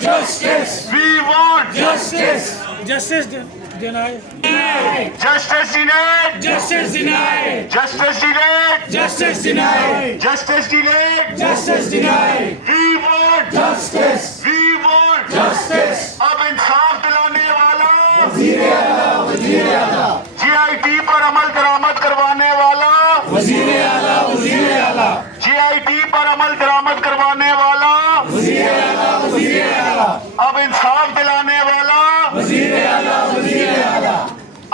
justice. We want Justice. Justice denied. justice denied. Justice denied. Justice denied. Justice denied. Justice denied. Justice denied. We want Justice. We want Justice. اب انصاف دلانے والا وزیر اعلیٰ وزیر اعلیٰ GIT پر عمل درآمد کروانے والا وزیر اعلیٰ وزیر اعلیٰ GIT پر عمل درآمد کروانے والا وزیر اعلیٰ وزیر اعلیٰ اب انصاف دلانے والا وزیر اعلیٰ وزیر اعلیٰ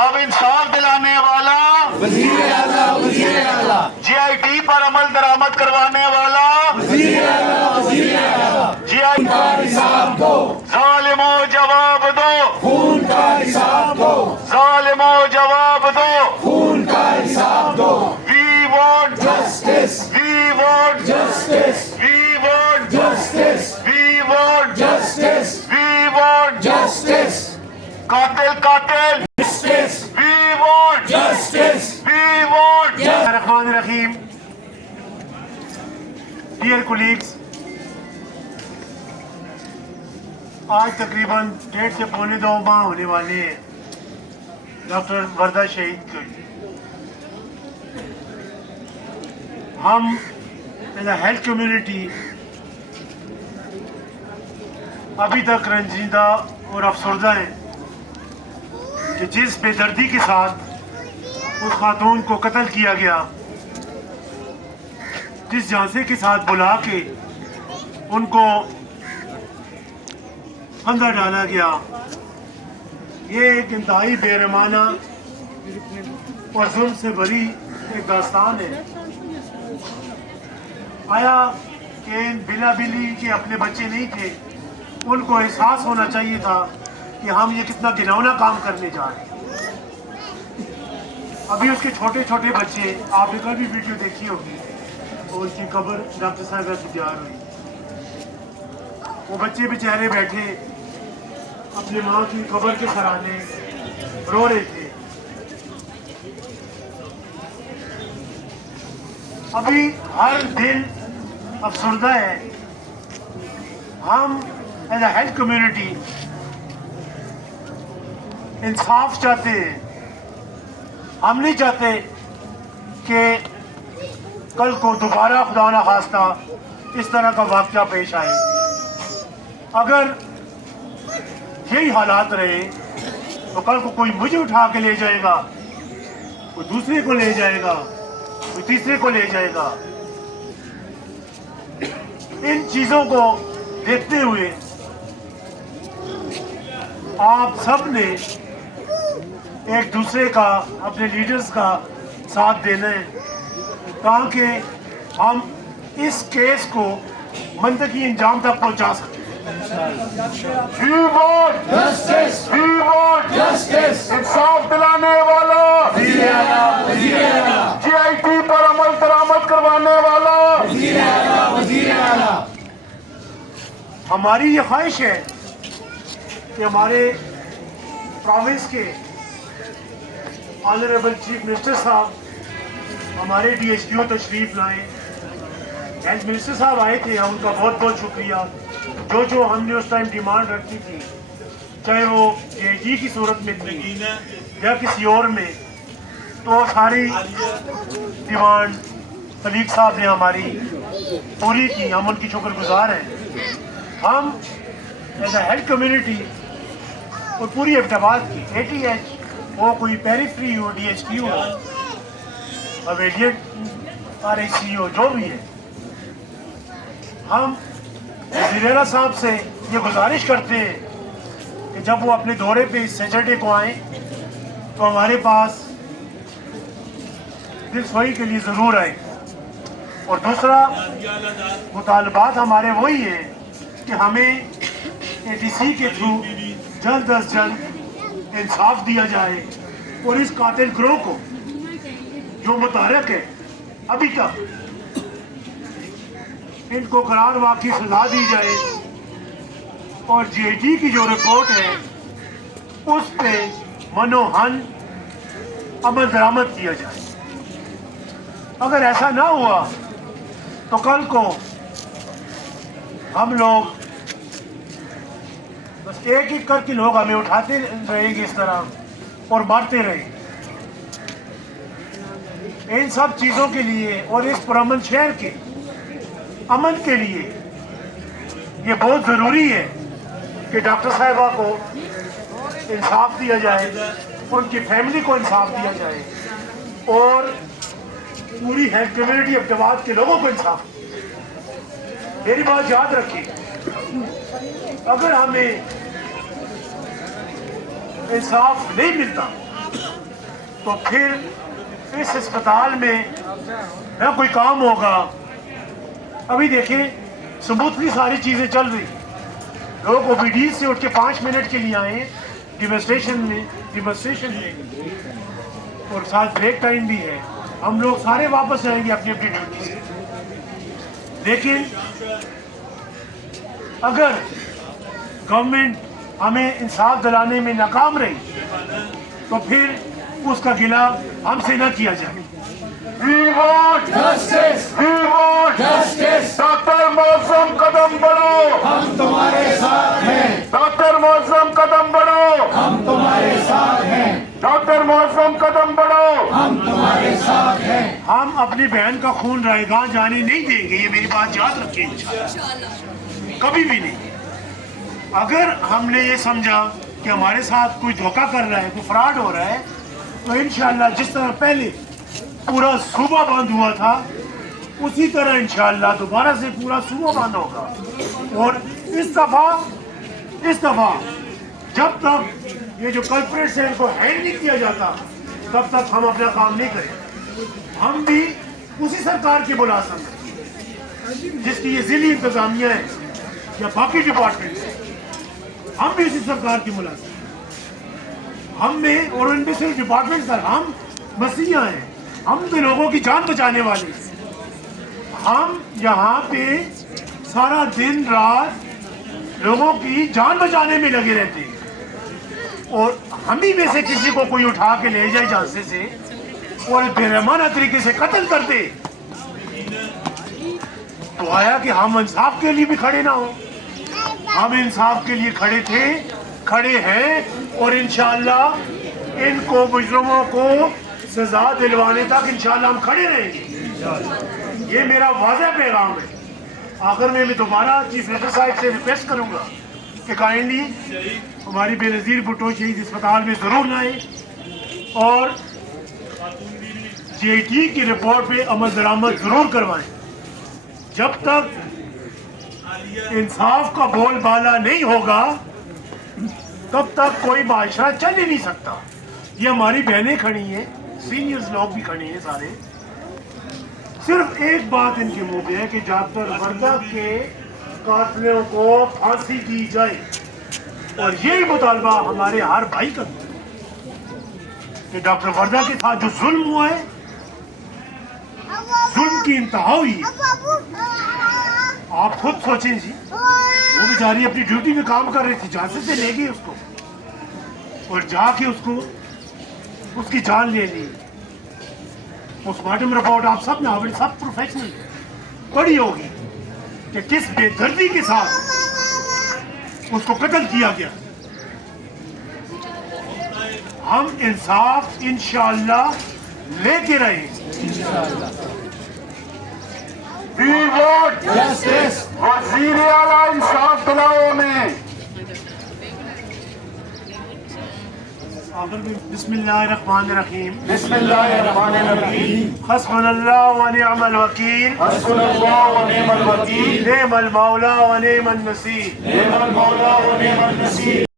اب انصاف دلانے والا وزیر اعلیٰ وزیر اعلیٰ GIT پر عمل درآمد کروانے والا وزیر اعلیٰ وزیر اعلیٰ GIT کا حساب دو ظالموں جواب دو خون کا حساب دو ظالموں جواب دو خون کا حساب دو We want justice We want justice We want justice We want justice We want justice قاتل قاتل justice We want justice We want Yes. الرحمن الرحیم Dear colleagues, آج تقریباً 1.5 سے پونے 2 ماہ ہونے والے ہیں ڈاکٹر وردہ شہید کو. ہم ایز اے ہیلتھ کمیونٹی ابھی تک رنجیدہ اور افسردہ ہیں کہ جس بے دردی کے ساتھ اس خاتون کو قتل کیا گیا، جس جھانسے کے ساتھ بلا کے ان کو اندر ڈالا گیا، یہ ایک انتہائی بے رحمانہ اور ظلم سے بھری ایک داستان ہے. آیا کہ ان بلا بلی کے اپنے بچے نہیں تھے؟ ان کو احساس ہونا چاہیے تھا کہ ہم یہ کتنا گھناؤنا کام کرنے جا رہے ہیں. ابھی اس کے چھوٹے چھوٹے بچے، آپ نے کل بھی ویڈیو دیکھی ہوگی، اور اس کی قبر ڈاکٹر صاحبہ سے تیار ہوئی. وہ بچے بیچارے بیٹھے اپنی ماں کی قبر کے سرانے رو رہے تھے. ابھی ہر دن افسردہ ہے. ہم ایز اے ہیلتھ کمیونٹی انصاف چاہتے ہیں. ہم نہیں چاہتے کہ کل کو دوبارہ خدا نہ خواستہ اس طرح کا واقعہ پیش آئے. اگر یہی حالات رہے تو کل کو کوئی مجھے اٹھا کے لے جائے گا، کوئی دوسرے کو لے جائے گا، کوئی تیسرے کو لے جائے گا. ان چیزوں کو دیکھتے ہوئے آپ سب نے ایک دوسرے کا، اپنے لیڈرز کا ساتھ دینا ہے تاکہ ہم اس کیس کو منطقی انجام تک پہنچا سکیں. We want justice We want justice انصاف دلانے والا وزیر اعلیٰ وزیر اعلیٰ GIT پر عمل درآمد کروانے والا. وزیر اعلیٰ وزیر اعلیٰ ہماری یہ خواہش ہے کہ ہمارے پروونس کے آنریبل چیف منسٹر صاحب ہمارے DHQ تشریف لائیں. ہیلتھ منسٹر صاحب آئے تھے، ہم ان کا بہت بہت شکریہ. جو ہم نے اس ٹائم ڈیمانڈ رکھی تھی، چاہے وہ JG کی صورت میں تھی یا کسی اور میں، تو ساری ڈیمانڈ خلیق صاحب نے ہماری پوری کی. ہم ان کی شکر گزار ہیں. ہم ایز اے ہیلتھ کمیونٹی اور پوری احتماد کی ATH ہو، کوئی پیریفری ہو، DHQ ہو، اویلیٹ RHC ہو، جو بھی ہے، ہم وزیر اعلیٰ صاحب سے یہ گزارش کرتے ہیں کہ جب وہ اپنے دورے پہ اس سیٹرڈے کو آئیں تو ہمارے پاس دل سوئی کے لیے ضرور آئیں. اور دوسرا مطالبات ہمارے وہی ہیں کہ ہمیں ATC کے تھرو جلد از جلد انصاف دیا جائے اور اس قاتل گروہ کو جو متحرک ہے ابھی تک، ان کو قرار واقعی سزا دی جائے اور GIT کی جو رپورٹ ہے اس پہ منوہن عمل درآمد کیا جائے. اگر ایسا نہ ہوا تو کل کو ہم لوگ بس ایک ایک کر کے لوگ ہمیں اٹھاتے رہیں گے اس طرح اور مارتے رہیں. ان سب چیزوں کے لیے اور اس پرامن شہر کے امن کے لیے یہ بہت ضروری ہے کہ ڈاکٹر صاحبہ کو انصاف دیا جائے, ان کی فیملی کو انصاف دیا جائے اور پوری ہیلتھ کمیونٹی اقتباس کے لوگوں کو انصاف. میری بات یاد رکھیے, اگر ہمیں انصاف نہیں ملتا تو پھر اس اسپتال میں نہ کوئی کام ہوگا. ابھی دیکھیں سموتھلی ساری چیزیں چل رہی, لوگ او پی ڈی سے اٹھ کے 5 منٹ کے لیے آئے ڈیمونسٹریشن میں اور ساتھ بریک ٹائم بھی ہے. ہم لوگ سارے واپس جائیں گے اپنی اپنی ڈیوٹی سے, لیکن اگر گورنمنٹ ہمیں انصاف دلانے میں ناکام رہی تو پھر اس کا گلہ ہم سے نہ کیا جائے. We want justice. We want justice. Doctor معظم قدم بڑھو, ہم تمہارے ساتھ ہیں. ڈاکٹر معظم قدم بڑھو, ہم تمہارے ساتھ ہیں. ڈاکٹر معظم قدم بڑھو. ہم تمہارے ساتھ ہیں. ہم اپنی بہن کا خون رائے گاہ جانے نہیں دیں گے, یہ میری بات یاد رکھیں انشاءاللہ, کبھی بھی نہیں. اگر ہم نے یہ سمجھا کہ ہمارے ساتھ کوئی دھوکہ کر رہا ہے, کوئی فراڈ ہو رہا ہے, تو انشاءاللہ جس طرح پہلے پورا صوبہ بند ہوا تھا اسی طرح انشاءاللہ دوبارہ سے پورا صوبہ بند ہوگا. اور اس دفعہ جب تک یہ جو کلپریٹس ہیں ان کو ہینڈ نہیں کیا جاتا تب تک ہم اپنا کام نہیں کریں. ہم بھی اسی سرکار کے ملازم ہیں جس کی یہ ضلعی انتظامیہ ہے یا باقی ڈپارٹمنٹس ہیں, ہم بھی اسی سرکار کے ملازم ہیں. ہم میں اور ان میں سے ڈپارٹمنٹ سر ہم مسیحا ہیں, ہم بھی لوگوں کی جان بچانے والے ہیں. ہم یہاں پہ سارا دن رات لوگوں کی جان بچانے میں لگے رہتے ہیں, اور ہم ہی میں سے کسی کو کوئی اٹھا کے لے جائے جانسے سے اور بےرحمانہ طریقے سے قتل کر دے تو آیا کہ ہم انصاف کے لیے بھی کھڑے نہ ہوں. ہم انصاف کے لیے کھڑے تھے, کھڑے ہیں, اور انشاءاللہ ان کو مجرموں کو سزا دلوانے تک انشاءاللہ ہم کھڑے رہیں گے. یہ میرا واضح پیغام ہے. آخر میں دوبارہ چیف منسٹر صاحب سے ریکویسٹ کروں گا کہ کائنڈلی ہماری بے نظیر بھٹو شہید اسپتال میں ضرور لائیں اور جی آئی ٹی کی رپورٹ پہ عمل درآمد ضرور کروائیں. جب تک انصاف کا بول بالا نہیں ہوگا تب تک کوئی معاشرہ چل ہی نہیں سکتا. یہ ہماری بہنیں کھڑی ہیں, سینئرز لوگ بھی کھڑے ہیں سارے. صرف ایک بات ان کے منہ پہ ہے کہ ڈاکٹر وردہ کے قاتلوں کو پھانسی دی جائے, اور یہی مطالبہ ہمارے ہر بھائی کا کہ ڈاکٹر وردہ کے ساتھ جو ظلم ہوا ہے, ظلم کی انتہا ہوئی ہے. آپ خود سوچیں جی, وہ بیچاری اپنی ڈیوٹی میں کام کر رہی تھی, جانسے سے لے گئی اس کو اور جا کے اس کی جان لے لی. پوسٹ مارٹم رپورٹ آپ سب نے سب پروفیشنل پڑھی ہوگی کہ کس بے دردی کے ساتھ اس کو قتل کیا گیا. ہم انصاف انشاءاللہ لے کے رہیں. We want Justice. وزیر اعلیٰ انصاف دلاؤ میں. آخر میں بسم اللہ الرحمن الرحیم. بسم اللہ الرحمن الرحیم. حسبنا اللہ و نعم الوکیل. حسبنا اللہ و نعم الوکیل. نعم المولا و نعم النصیر. نعم المولا و نعم النصیر.